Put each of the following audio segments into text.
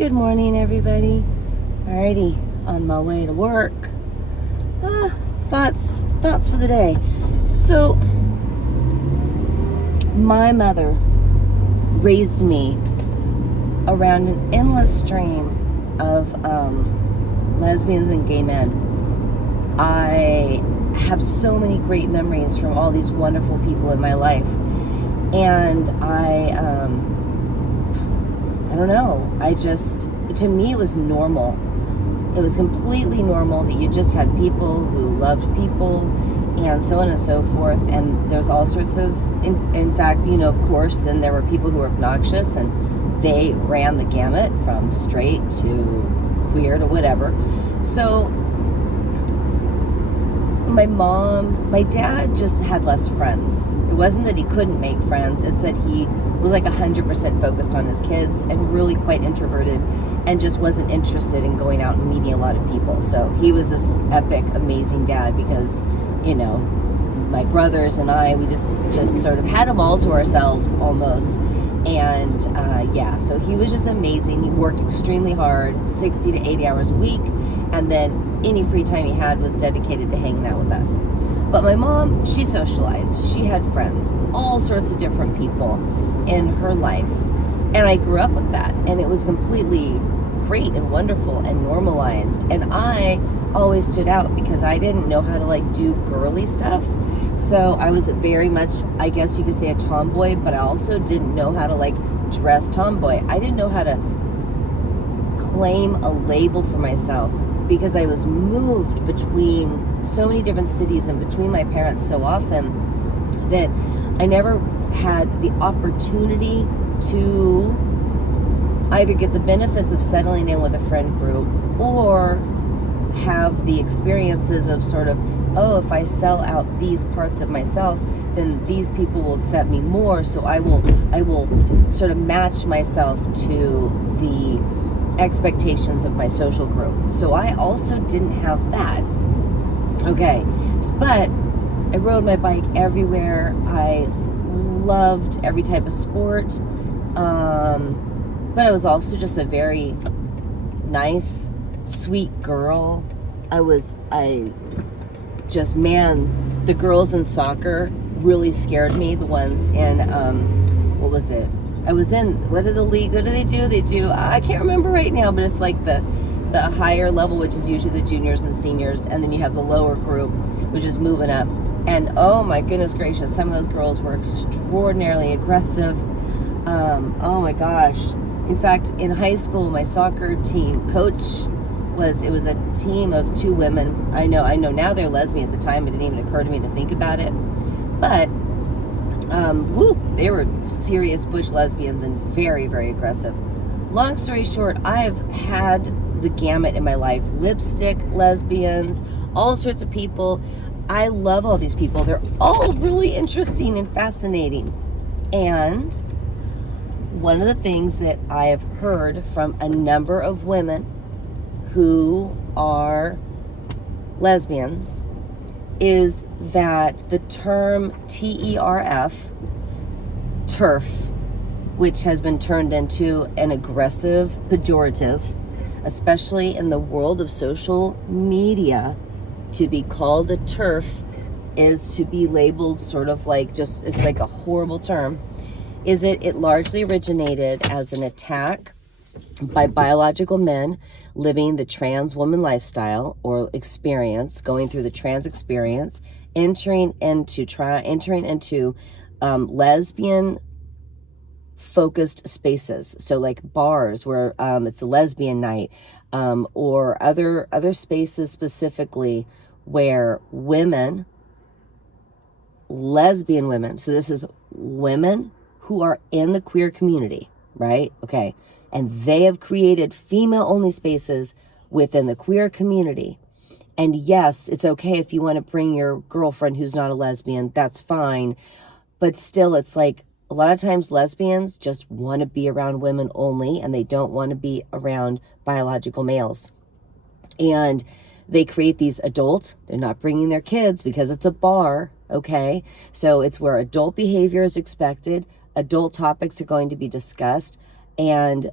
Good morning, everybody. Alrighty, on my way to work. Thoughts for the day. So, my mother raised me around an endless stream of lesbians and gay men. I have so many great memories from all these wonderful people in my life, and I don't know. To me, it was normal. It was completely normal that you just had people who loved people and so on and so forth. And there's all sorts of, in fact, of course, then there were people who were obnoxious, and they ran the gamut from straight to queer to whatever. So my dad just had less friends. It wasn't that he couldn't make friends, it's that he was like 100% focused on his kids and really quite introverted and just wasn't interested in going out and meeting a lot of people. So he was this epic, amazing dad because, my brothers and I, we just sort of had him all to ourselves almost. And so he was just amazing. He worked extremely hard, 60 to 80 hours a week, and then any free time he had was dedicated to hanging out with us. But my mom, she socialized. She had friends, all sorts of different people in her life. And I grew up with that, and it was completely great and wonderful and normalized. And I always stood out because I didn't know how to do girly stuff. So I was very much, I guess you could say, a tomboy, but I also didn't know how to dress tomboy. I didn't know how to claim a label for myself because I was moved between so many different cities and between my parents so often that I never had the opportunity to either get the benefits of settling in with a friend group or have the experiences of sort of, if I sell out these parts of myself, then these people will accept me more, so I will sort of match myself to the expectations of my social group. So I also didn't have that. Okay, but I rode my bike everywhere. I loved every type of sport, but I was also just a very nice, sweet girl. The girls in soccer really scared me. The ones in, what was it? I was in, what do they do? I can't remember right now, but it's like the higher level, which is usually the juniors and seniors, and then you have the lower group, which is moving up. And oh my goodness gracious, some of those girls were extraordinarily aggressive. Oh my gosh. In fact, in high school, my soccer team coach was a team of two women. I know now they're lesbian. At the time, it didn't even occur to me to think about it. But, they were serious bush lesbians and very, very aggressive. Long story short, I've had the gamut in my life. Lipstick lesbians, all sorts of people. I love all these people. They're all really interesting and fascinating. And one of the things that I have heard from a number of women who are lesbians is that the term TERF, which has been turned into an aggressive pejorative, especially in the world of social media, to be called a TERF is to be labeled sort of it's like a horrible term. It largely originated as an attack by biological men living the trans woman lifestyle or experience, going through the trans experience, entering into lesbian focused spaces. So like bars where it's a lesbian night, or other spaces specifically where lesbian women, so this is women who are in the queer community, right? Okay. And they have created female-only spaces within the queer community. And yes, it's okay if you want to bring your girlfriend who's not a lesbian, that's fine. But still, it's like a lot of times lesbians just want to be around women only, and they don't want to be around biological males. And they create these they're not bringing their kids because it's a bar, okay? So it's where adult behavior is expected, adult topics are going to be discussed, and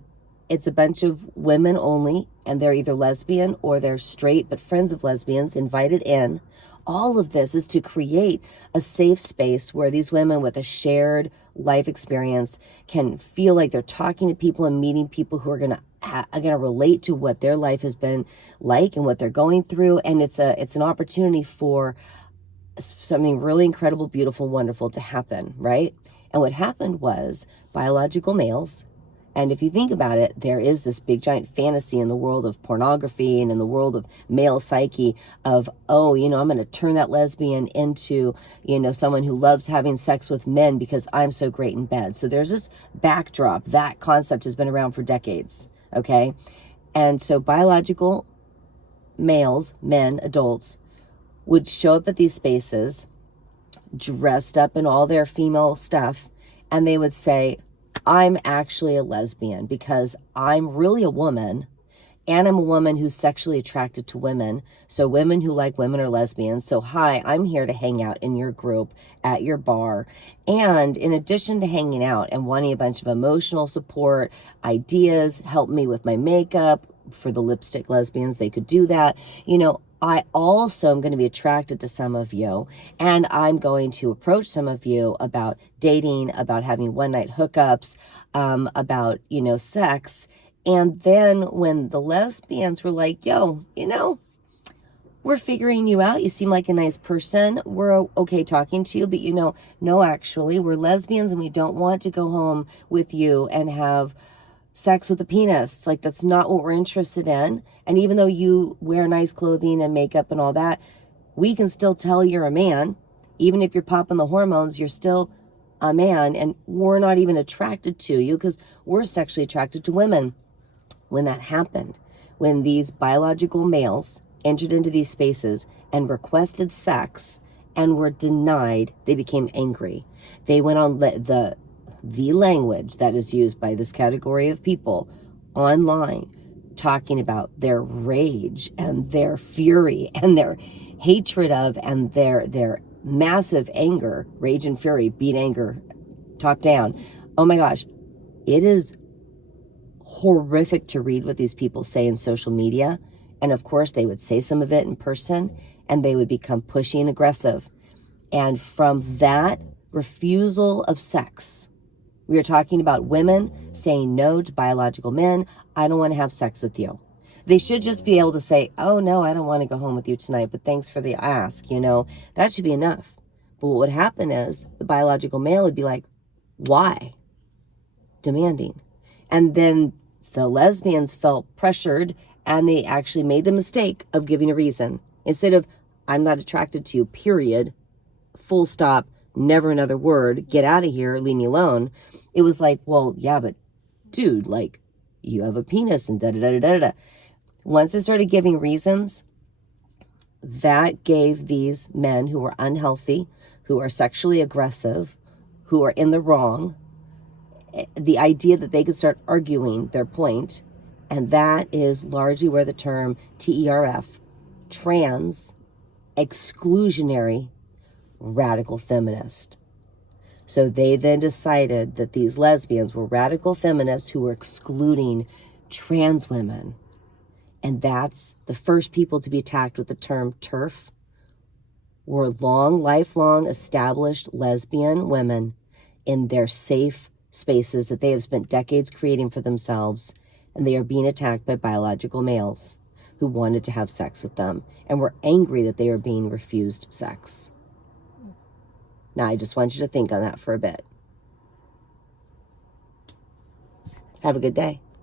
It's a bunch of women only, and they're either lesbian or they're straight, but friends of lesbians invited in. All of this is to create a safe space where these women with a shared life experience can feel like they're talking to people and meeting people who are going to relate to what their life has been like and what they're going through. And it's an opportunity for something really incredible, beautiful, wonderful to happen, right? And what happened was biological males, and if you think about it, there is this big giant fantasy in the world of pornography and in the world of male psyche of, oh, I'm going to turn that lesbian into, someone who loves having sex with men because I'm so great in bed. So there's this backdrop. That concept has been around for decades, okay? And so biological males, men, adults, would show up at these spaces dressed up in all their female stuff, and they would say, I'm actually a lesbian because I'm really a woman, and I'm a woman who's sexually attracted to women. So women who like women are lesbians. So hi, I'm here to hang out in your group at your bar. And in addition to hanging out and wanting a bunch of emotional support, ideas, help me with my makeup, for the lipstick lesbians, they could do that. I also am going to be attracted to some of you, and I'm going to approach some of you about dating, about having one night hookups, about, sex. And then when the lesbians were like, yo, we're figuring you out. You seem like a nice person. We're okay talking to you, but no, actually, we're lesbians and we don't want to go home with you and have sex with a penis. Like, that's not what we're interested in. And even though you wear nice clothing and makeup and all that, we can still tell you're a man. Even if you're popping the hormones, you're still a man, and we're not even attracted to you because we're sexually attracted to women. When that happened, when these biological males entered into these spaces and requested sex and were denied, they became angry. They went on the language that is used by this category of people online, talking about their rage and their fury and their hatred of and their massive anger. Rage and fury beat anger top down. Oh my gosh, it is horrific to read what these people say in social media. And of course, they would say some of it in person, and they would become pushy and aggressive. And from that refusal of sex, we are talking about women saying no to biological men. I don't want to have sex with you. They should just be able to say, oh, no, I don't want to go home with you tonight, but thanks for the ask. That should be enough. But what would happen is the biological male would be like, why? Demanding. And then the lesbians felt pressured, and they actually made the mistake of giving a reason. Instead of, I'm not attracted to you, period, full stop, never another word, get out of here, leave me alone. It was like, well, yeah, but dude, like, you have a penis and da-da-da-da-da-da. Once they started giving reasons, that gave these men who were unhealthy, who are sexually aggressive, who are in the wrong, the idea that they could start arguing their point. And that is largely where the term TERF, trans, exclusionary, radical feminist. So they then decided that these lesbians were radical feminists who were excluding trans women. And that's the first people to be attacked with the term TERF were lifelong established lesbian women in their safe spaces that they have spent decades creating for themselves. And they are being attacked by biological males who wanted to have sex with them and were angry that they are being refused sex. Now, I just want you to think on that for a bit. Have a good day.